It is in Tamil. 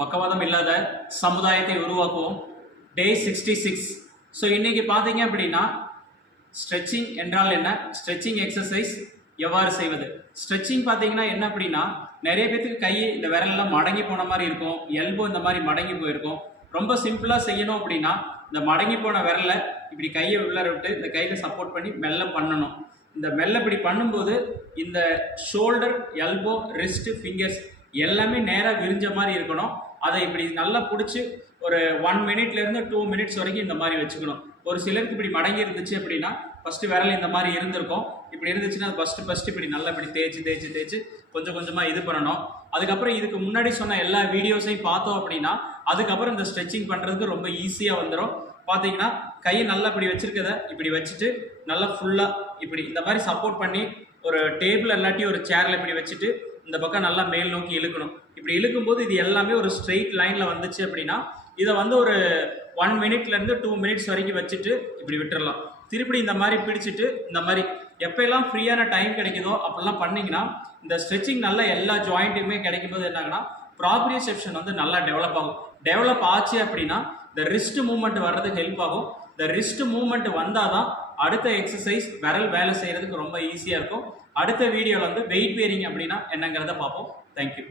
பக்கவாதம் இல்லாத சமுதாயத்தை உருவாக்குவோம். டே சிக்ஸ்டி சிக்ஸ் ஸோ இன்னைக்கு பார்த்தீங்க அப்படின்னா ஸ்ட்ரெச்சிங் என்றால் என்ன? ஸ்ட்ரெச்சிங் எக்ஸசைஸ் எவ்வாறு செய்வது? ஸ்ட்ரெச்சிங் பார்த்தீங்கன்னா என்ன அப்படின்னா நிறைய பேத்துக்கு கை இந்த விரலெல்லாம் மடங்கி போன மாதிரி இருக்கும் எல்போ இந்த மாதிரி மடங்கி போயிருக்கும். ரொம்ப சிம்பிளாக செய்யணும் அப்படின்னா இந்த மடங்கி போன விரலை இப்படி கையை உள்ளர விட்டு இந்த கையில் சப்போர்ட் பண்ணி மெல்ல பண்ணணும். இந்த மெல்ல இப்படி பண்ணும்போது இந்த ஷோல்டர் எல்போ ரிஸ்ட் ஃபிங்கர்ஸ் எல்லாமே நேராக விரிஞ்ச மாதிரி இருக்கணும். அதை இப்படி நல்லா பிடிச்சி ஒரு ஒன் மினிட்லேருந்து டூ மினிட்ஸ் வரைக்கும் இந்த மாதிரி வச்சுக்கணும். ஒரு சிலருக்கு இப்படி மடங்கி இருந்துச்சு அப்படின்னா ஃபஸ்ட்டு விரல் இந்த மாதிரி இருந்திருக்கும். இப்படி இருந்துச்சுன்னா ஃபஸ்ட்டு ஃபஸ்ட்டு இப்படி நல்லா இப்படி தேய்ச்சி தேய்ச்சி தேய்ச்சி கொஞ்சம் கொஞ்சமாக இது பண்ணணும். அதுக்கப்புறம் இதுக்கு முன்னாடி சொன்ன எல்லா வீடியோஸையும் பார்த்தோம் அப்படின்னா அதுக்கப்புறம் இந்த ஸ்ட்ரெச்சிங் பண்ணுறதுக்கு ரொம்ப ஈஸியாக வந்துடும் பார்த்தீங்கன்னா கையை நல்லா இப்படி வச்சுருக்கத இப்படி வச்சுட்டு நல்லா ஃபுல்லாக இப்படி இந்த மாதிரி சப்போர்ட் பண்ணி ஒரு டேபிள் இல்லாட்டி ஒரு சேரில் இப்படி வச்சுட்டு இந்த பக்கம் நல்லா மேல் நோக்கி இழுக்கணும். இப்படி இழுக்கும்போது இது எல்லாமே ஒரு ஸ்ட்ரெயிட் லைனில் வந்துச்சு அப்படின்னா இதை வந்து ஒரு ஒன் மினிட்லேருந்து டூ மினிட்ஸ் வரைக்கும் வச்சுட்டு இப்படி விட்டுறலாம். திருப்பி இந்த மாதிரி பிடிச்சிட்டு இந்த மாதிரி எப்போல்லாம் ஃப்ரீயான டைம் கிடைக்குதோ அப்படிலாம் பண்ணீங்கன்னா இந்த ஸ்ட்ரெச்சிங் நல்லா எல்லா ஜாயிண்ட்டுமே கிடைக்கும் போது என்னாங்கன்னா ப்ராப்ரியோசெப்ஷன் வந்து நல்லா டெவலப் ஆகும். டெவலப் ஆச்சு அப்படின்னா இந்த ரிஸ்ட் மூவ்மெண்ட் வர்றதுக்கு ஹெல்ப் ஆகும். இந்த ரிஸ்ட் மூவ்மெண்ட் வந்தால் தான் அடுத்த எக்ஸசைஸ் விரல் வேலை செய்கிறதுக்கு ரொம்ப ஈஸியாக இருக்கும். அடுத்த வீடியோவில் வந்து வெயிட் பேரிங் அப்படின்னா என்னங்கிறத பார்ப்போம். தேங்க்யூ